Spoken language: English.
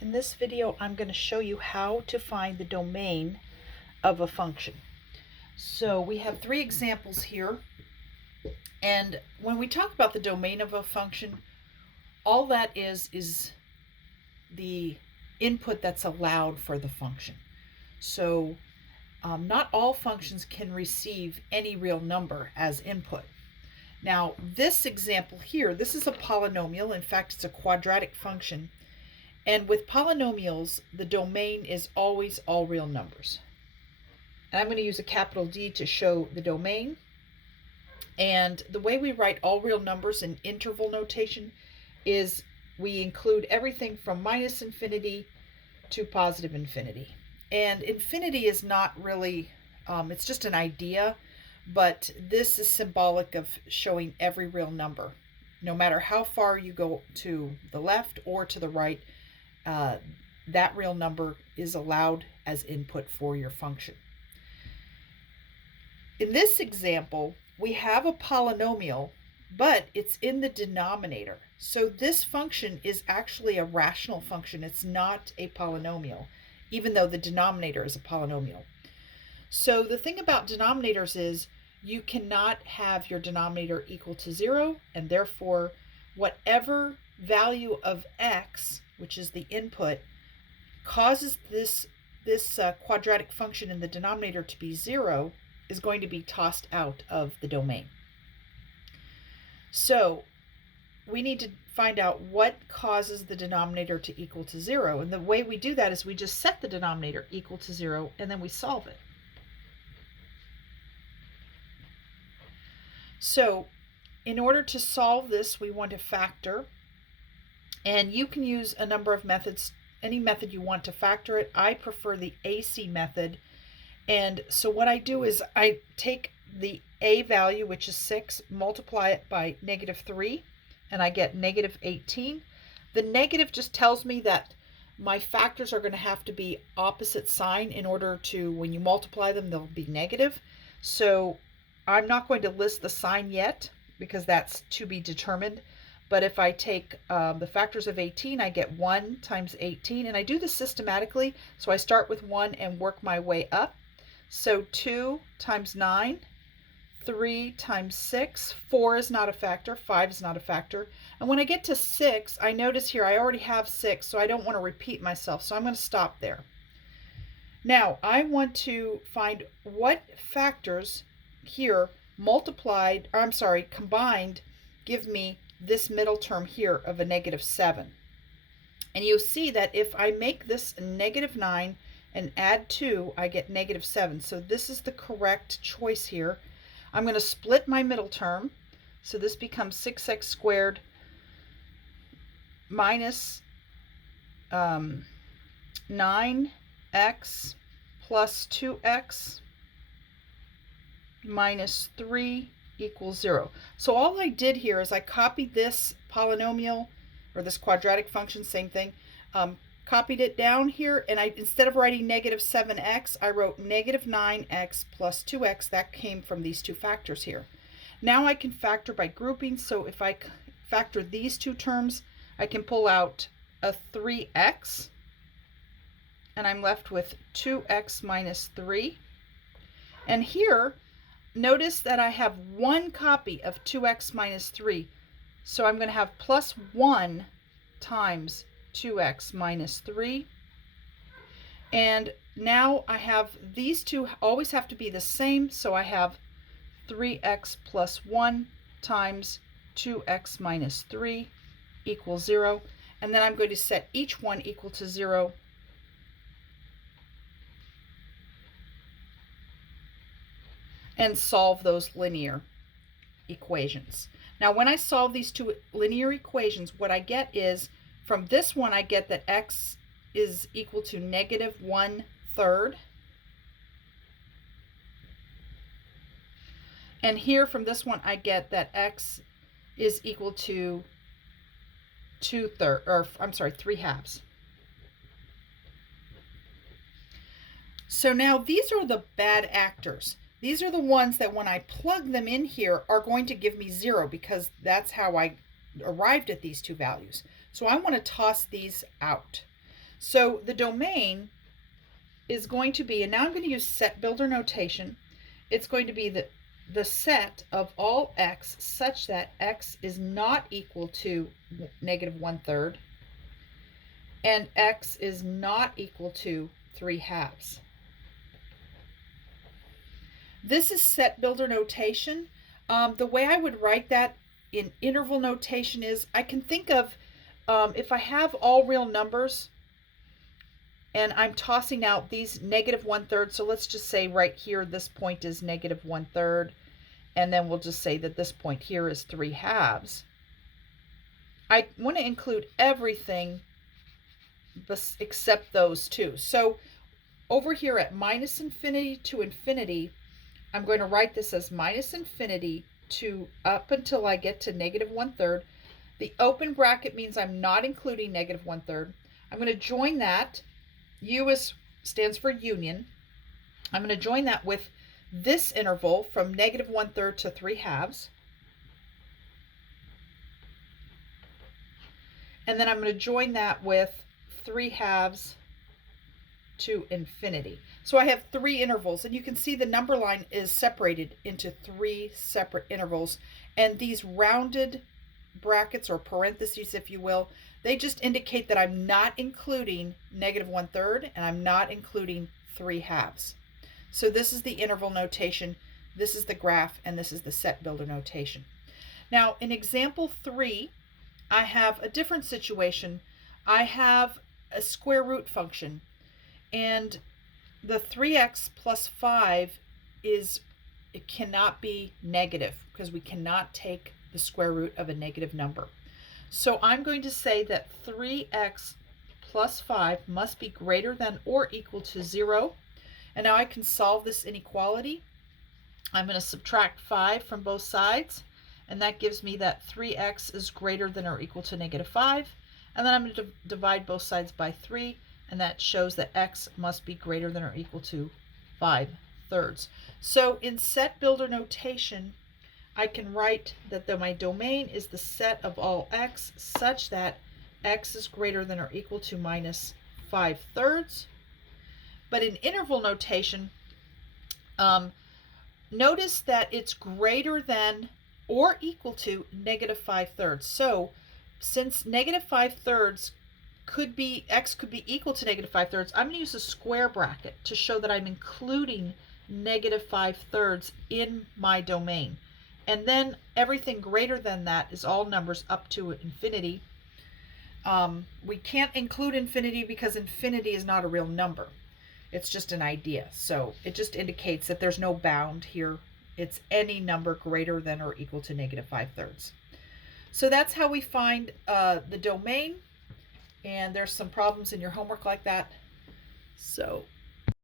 In this video, I'm going to show you how to find the domain of a function. So we have three examples here. And when we talk about the domain of a function, all that is the input that's allowed for the function. So not all functions can receive any real number as input. Now, this example here, this is a polynomial. In fact, it's a quadratic function. And with polynomials, the domain is always all real numbers. And I'm going to use a capital D to show the domain. And the way we write all real numbers in interval notation is we include everything from minus infinity to positive infinity. And infinity is not really, it's just an idea, but this is symbolic of showing every real number. No matter how far you go to the left or to the right, that real number is allowed as input for your function. In this example, we have a polynomial, but it's in the denominator. So this function is actually a rational function. It's not a polynomial, even though the denominator is a polynomial. So the thing about denominators is you cannot have your denominator equal to 0, and therefore whatever value of x, which is the input, causes this quadratic function in the denominator to be 0 is going to be tossed out of the domain. So we need to find out what causes the denominator to equal to 0. And the way we do that is we just set the denominator equal to 0 and then we solve it. So in order to solve this, we want to factor. And you can use a number of methods, any method you want to factor it. I prefer the AC method. And so what I do is I take the A value, which is 6, multiply it by -3, and I get -18. The negative just tells me that my factors are going to have to be opposite sign in order to, when you multiply them, they'll be negative. So I'm not going to list the sign yet because that's to be determined. But if I take the factors of 18, I get 1 times 18. And I do this systematically. So I start with 1 and work my way up. So 2 times 9, 3 times 6, 4 is not a factor, 5 is not a factor. And when I get to 6, I notice here I already have 6, so I don't want to repeat myself. So I'm going to stop there. Now, I want to find what factors here combined give me this middle term here of a -7. And you'll see that if I make this a -9 and add 2, I get -7. So this is the correct choice here. I'm going to split my middle term. So this becomes 6x squared minus 9x plus 2x minus 3 equals 0. So all I did here is I copied this polynomial, or this quadratic function, same thing, copied it down here, and instead of writing -7x, I wrote -9x plus 2x. That came from these two factors here. Now I can factor by grouping, so if I factor these two terms, I can pull out a 3x, and I'm left with 2x minus 3. And here, notice that I have one copy of 2x minus 3. So I'm going to have plus 1 times 2x minus 3. And now I have these two always have to be the same. So I have 3x plus 1 times 2x minus 3 equals 0. And then I'm going to set each one equal to 0. And solve those linear equations. Now, when I solve these two linear equations, what I get is, from this one, I get that x is equal to -1/3. And here, from this one, I get that x is equal to 3/2. So now these are the bad actors. These are the ones that when I plug them in here are going to give me 0 because that's how I arrived at these two values. So I want to toss these out. So the domain is going to be, and now I'm going to use set builder notation. It's going to be the set of all x such that x is not equal to negative 1/3 and x is not equal to 3/2. This is set builder notation. The way I would write that in interval notation is I can think of if I have all real numbers and I'm tossing out these negative 1/3. So let's just say right here, this point is negative 1/3. And then we'll just say that this point here is 3/2. I want to include everything except those two. So over here at minus infinity to infinity, I'm going to write this as minus infinity to up until I get to negative 1/3. The open bracket means I'm not including negative 1/3. I'm going to join that. U stands for union. I'm going to join that with this interval from negative 1/3 to 3/2. And then I'm going to join that with 3/2 to infinity. So I have three intervals, and you can see the number line is separated into three separate intervals. And these rounded brackets or parentheses, if you will, they just indicate that I'm not including negative 1/3 and I'm not including 3/2. So this is the interval notation, this is the graph, and this is the set builder notation. Now in example 3, I have a different situation. I have a square root function, and the 3x plus 5 it cannot be negative because we cannot take the square root of a negative number. So I'm going to say that 3x plus 5 must be greater than or equal to 0. And now I can solve this inequality. I'm going to subtract 5 from both sides, and that gives me that 3x is greater than or equal to negative 5. And then I'm going to divide both sides by 3, and that shows that x must be greater than or equal to 5/3. So in set builder notation, I can write that my domain is the set of all x such that x is greater than or equal to minus 5/3. But in interval notation, notice that it's greater than or equal to negative 5/3. So since negative 5/3 could be, x could be equal to negative 5/3, I'm going to use a square bracket to show that I'm including negative 5/3 in my domain. And then everything greater than that is all numbers up to infinity. We can't include infinity because infinity is not a real number. It's just an idea. So it just indicates that there's no bound here. It's any number greater than or equal to negative 5/3. So that's how we find the domain. And there's some problems in your homework like that. So